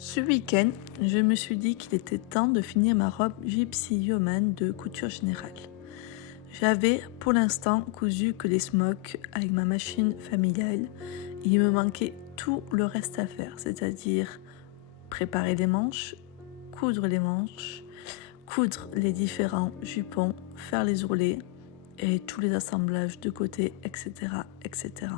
Ce week-end, je me suis dit qu'il était temps de finir ma robe Gypsy Yeoman de couture générale. J'avais pour l'instant cousu que les smocks avec ma machine familiale. Il me manquait tout le reste à faire, c'est-à-dire préparer les manches, coudre les différents jupons, faire les ourlets et tous les assemblages de côté, etc., etc.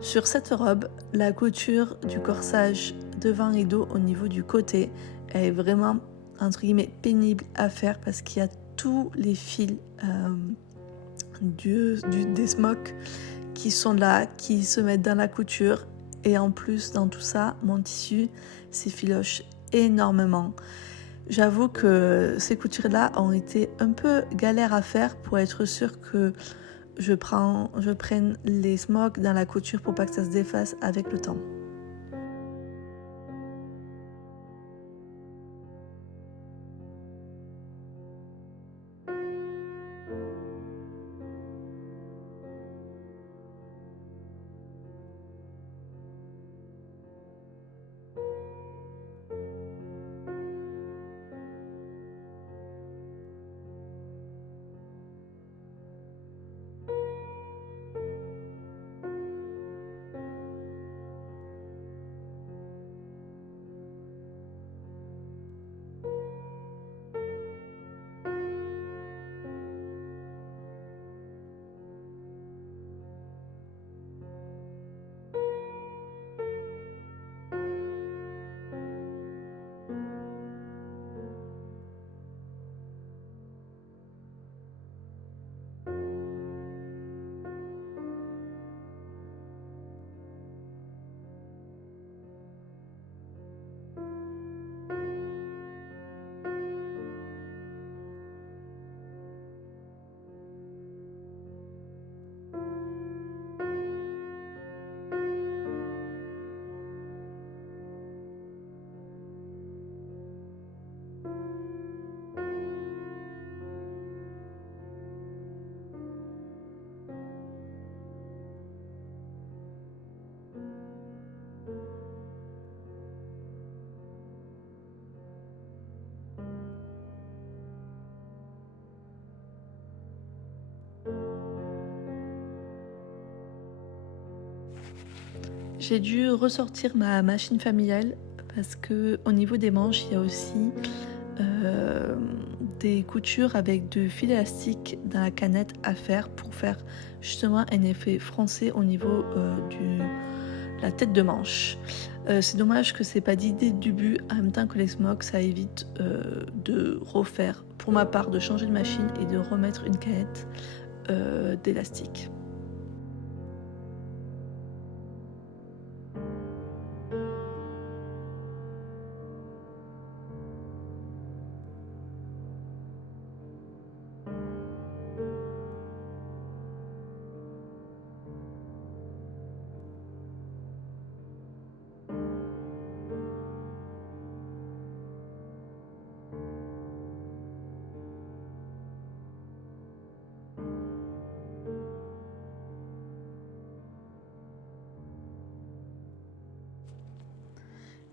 Sur cette robe, la couture du corsage devant et dos au niveau du côté est vraiment entre guillemets pénible à faire parce qu'il y a tous les fils des smocks qui sont là, qui se mettent dans la couture, et en plus dans tout ça, mon tissu s'effiloche énormément. J'avoue que ces coutures-là ont été un peu galères à faire pour être sûr que je prenne les smocks dans la couture pour pas que ça se défasse avec le temps. J'ai dû ressortir ma machine familiale parce que au niveau des manches, il y a aussi des coutures avec de fil élastique dans la canette à faire pour faire justement un effet français au niveau la tête de manche. C'est dommage que c'est pas dit dès le début, en même temps que les smocks, ça évite de refaire, pour ma part, de changer de machine et de remettre une canette d'élastique.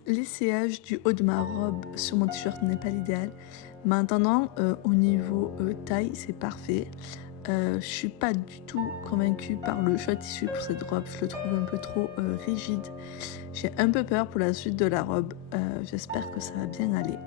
L'essayage du haut de ma robe sur mon t-shirt n'est pas l'idéal, mais en attendant, au niveau taille, c'est parfait. Je suis pas du tout convaincue par le choix de tissu pour cette robe, je le trouve un peu trop rigide. J'ai un peu peur pour la suite de la robe, j'espère que ça va bien aller.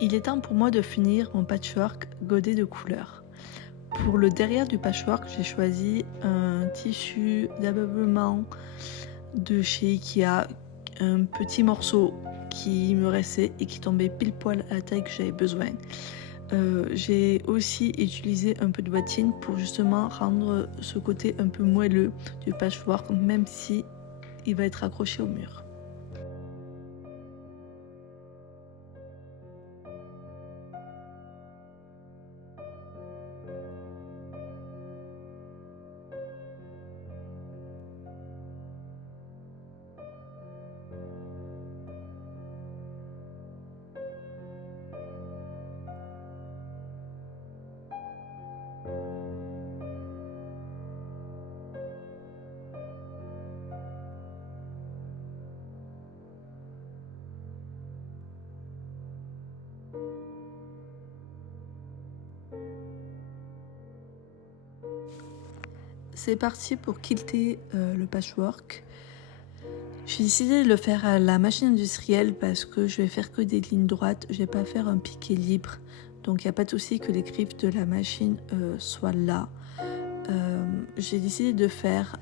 Il est temps pour moi de finir mon patchwork godé de couleurs. Pour le derrière du patchwork, j'ai choisi un tissu d'ameublement de chez Ikea, un petit morceau qui me restait et qui tombait pile poil à la taille que j'avais besoin. J'ai aussi utilisé un peu de bottine pour justement rendre ce côté un peu moelleux du patchwork, même si il va être accroché au mur. C'est parti pour quilter le patchwork. J'ai décidé de le faire à la machine industrielle parce que je vais faire que des lignes droites, je vais pas faire un piqué libre, donc il n'y a pas de souci que les griffes de la machine soient là. J'ai décidé de faire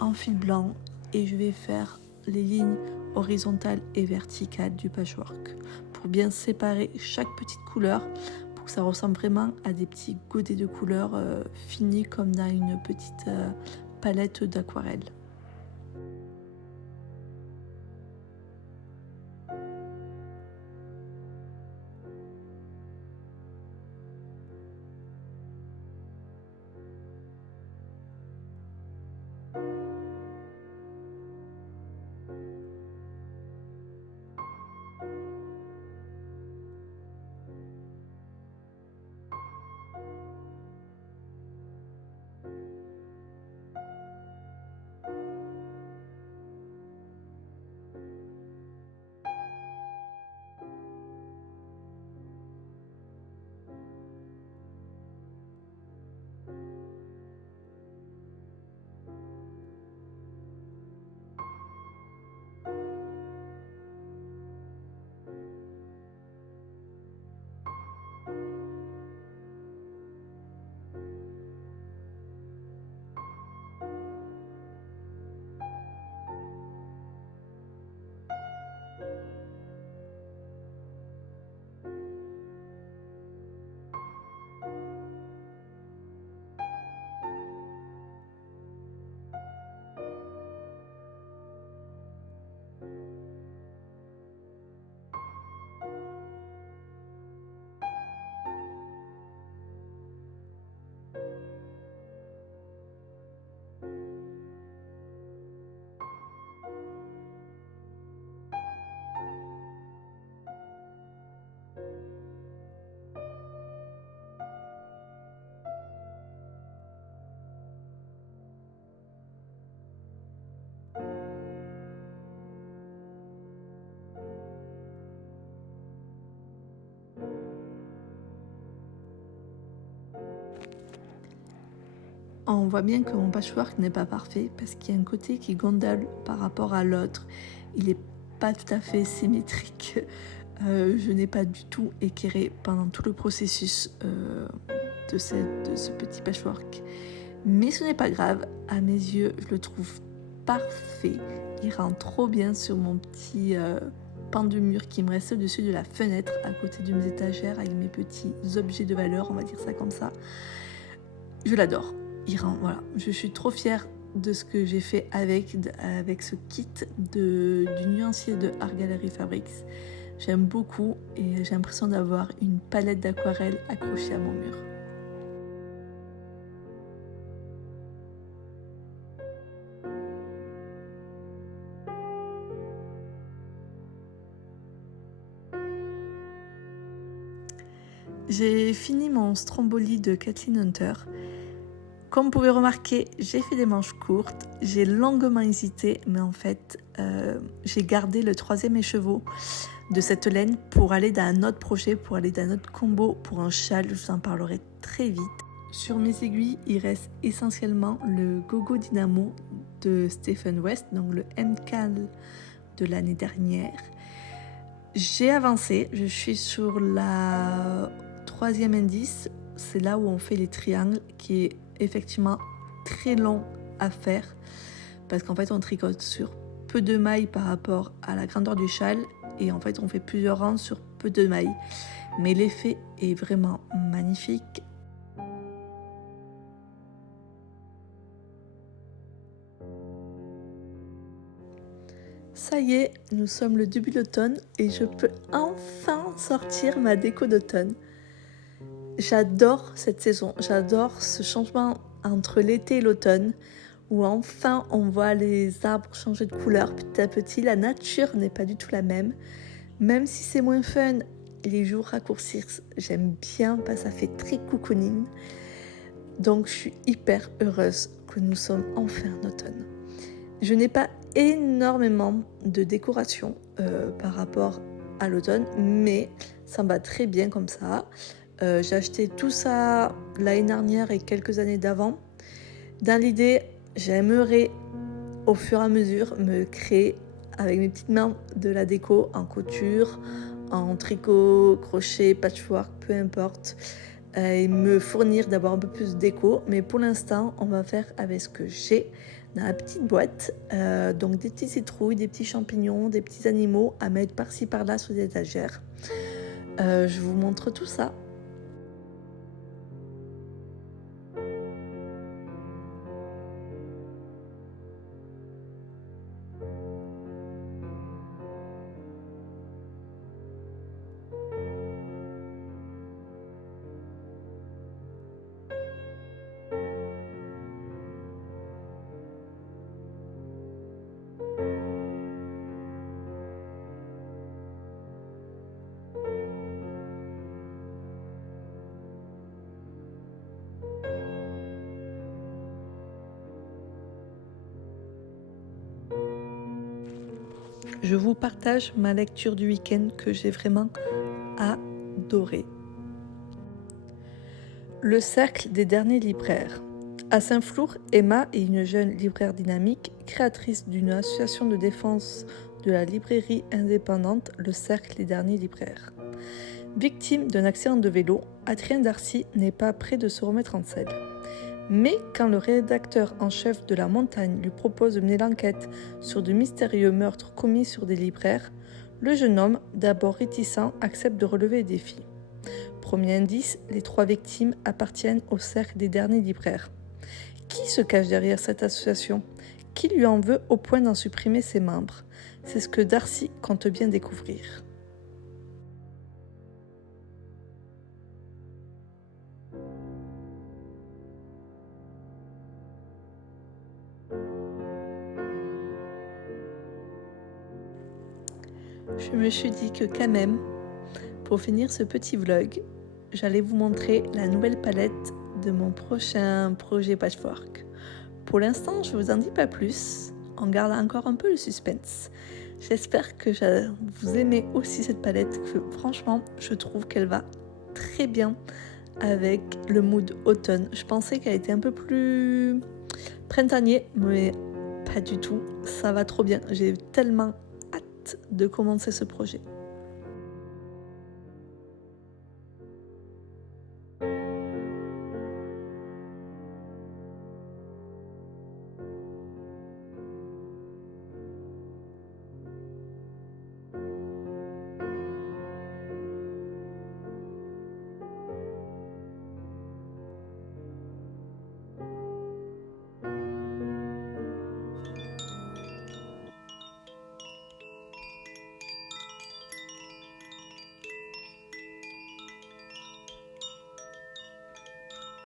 en fil blanc et je vais faire les lignes horizontales et verticales du patchwork pour bien séparer chaque petite couleur pour que ça ressemble vraiment à des petits godets de couleurs finis comme dans une petite palette d'aquarelle. on voit bien que mon patchwork n'est pas parfait parce qu'il y a un côté qui gondole par rapport à l'autre. Il n'est pas tout à fait symétrique. Je n'ai pas du tout équerré pendant tout le processus de ce petit patchwork. Mais ce n'est pas grave, à mes yeux, je le trouve parfait. Il rend trop bien sur mon petit pan de mur qui me reste au-dessus de la fenêtre, à côté de mes étagères, avec mes petits objets de valeur, on va dire ça comme ça. Je l'adore. Il rend, voilà. Je suis trop fière de ce que j'ai fait avec ce kit du nuancier de Art Gallery Fabrics. J'aime beaucoup et j'ai l'impression d'avoir une palette d'aquarelle accrochée à mon mur. J'ai fini mon Stromboli de Kathleen Hunter. Comme vous pouvez remarquer, j'ai fait des manches courtes, j'ai longuement hésité, mais en fait, j'ai gardé le 3e écheveau de cette laine pour aller dans un autre projet, pour aller dans un autre combo, pour un châle, je vous en parlerai très vite. Sur mes aiguilles, il reste essentiellement le Gogo Dynamo de Stephen West, donc le MCAL de l'année dernière. J'ai avancé, je suis sur la 3e indice, c'est là où on fait les triangles, qui est effectivement très long à faire, parce qu'en fait on tricote sur peu de mailles par rapport à la grandeur du châle, et en fait on fait plusieurs rangs sur peu de mailles, mais l'effet est vraiment magnifique. Ça y est, nous sommes le début d'automne et je peux enfin sortir ma déco d'automne. J'adore cette saison, j'adore ce changement entre l'été et l'automne, où enfin on voit les arbres changer de couleur petit à petit. La nature n'est pas du tout la même. Même si c'est moins fun, les jours raccourcissent, j'aime bien parce que ça fait très cocooning. Donc je suis hyper heureuse que nous sommes enfin en automne. Je n'ai pas énormément de décoration par rapport à l'automne, mais ça me va très bien comme ça. J'ai acheté tout ça l'année dernière et quelques années d'avant. Dans l'idée, j'aimerais au fur et à mesure me créer avec mes petites mains de la déco en couture, en tricot, crochet, patchwork, peu importe, et me fournir d'avoir un peu plus de déco. Mais pour l'instant, on va faire avec ce que j'ai dans la petite boîte. Donc des petites citrouilles, des petits champignons, des petits animaux à mettre par-ci par-là sous des étagères. Je vous montre tout ça. Je vous partage ma lecture du week-end que j'ai vraiment adorée. Le cercle des derniers libraires. À Saint-Flour, Emma est une jeune libraire dynamique, créatrice d'une association de défense de la librairie indépendante, le cercle des derniers libraires. Victime d'un accident de vélo, Adrien Darcy n'est pas près de se remettre en selle. Mais quand le rédacteur en chef de La Montagne lui propose de mener l'enquête sur de mystérieux meurtres commis sur des libraires, le jeune homme, d'abord réticent, accepte de relever le défi. Premier indice, les 3 victimes appartiennent au cercle des derniers libraires. Qui se cache derrière cette association ? Qui lui en veut au point d'en supprimer ses membres ? C'est ce que Darcy compte bien découvrir. Je me suis dit que quand même, pour finir ce petit vlog, j'allais vous montrer la nouvelle palette de mon prochain projet patchwork. Pour l'instant, je vous en dis pas plus, on garde encore un peu le suspense. J'espère que vous aimez aussi cette palette, que franchement, je trouve qu'elle va très bien avec le mood automne. Je pensais qu'elle était un peu plus printanier, mais pas du tout. Ça va trop bien. J'ai tellement hâte de commencer ce projet.